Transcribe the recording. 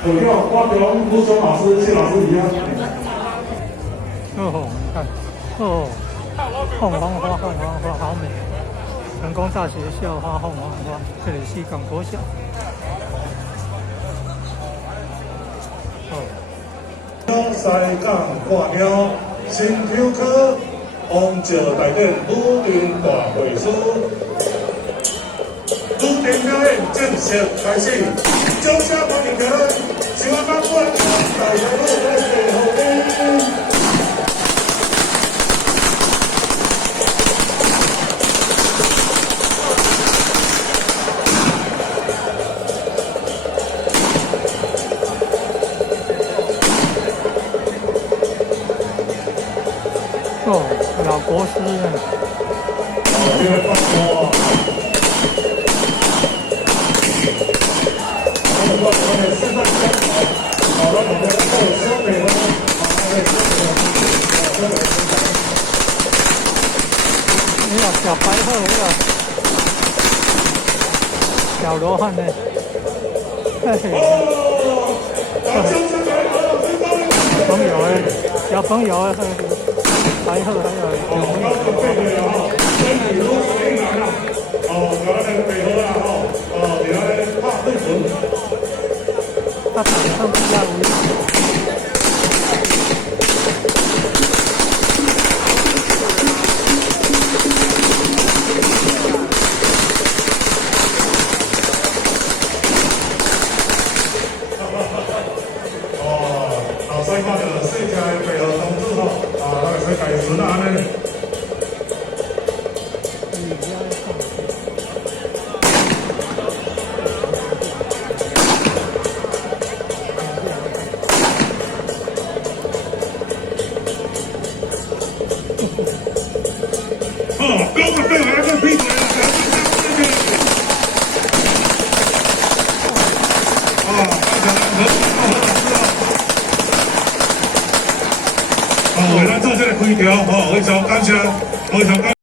我叫花中吴松老师、谢老师一样。哦，你看，哦，凤凰花，凤凰花好美。成功大学校花凤凰花，这里是港国小。西港挂鸟，新潮科王石大典武林大会师，武林表演正式开始，掌声欢迎他们，希望把观众大家都来配合你。哦，老国师呢？你看小白鹤那个小罗汉呢？嘿嘿。小朋友哎，小朋友哎。白鹤还有哦，高中配合了哈，身体如果硬朗了，哦，然后呢配合了哈，然后呢拍对准，他场上比较无聊。老师看到世界配合同志吼，那个世界顺啊呢。哦，高个背来个屁股来了，为咱做这个开条，非常感谢，非常感谢。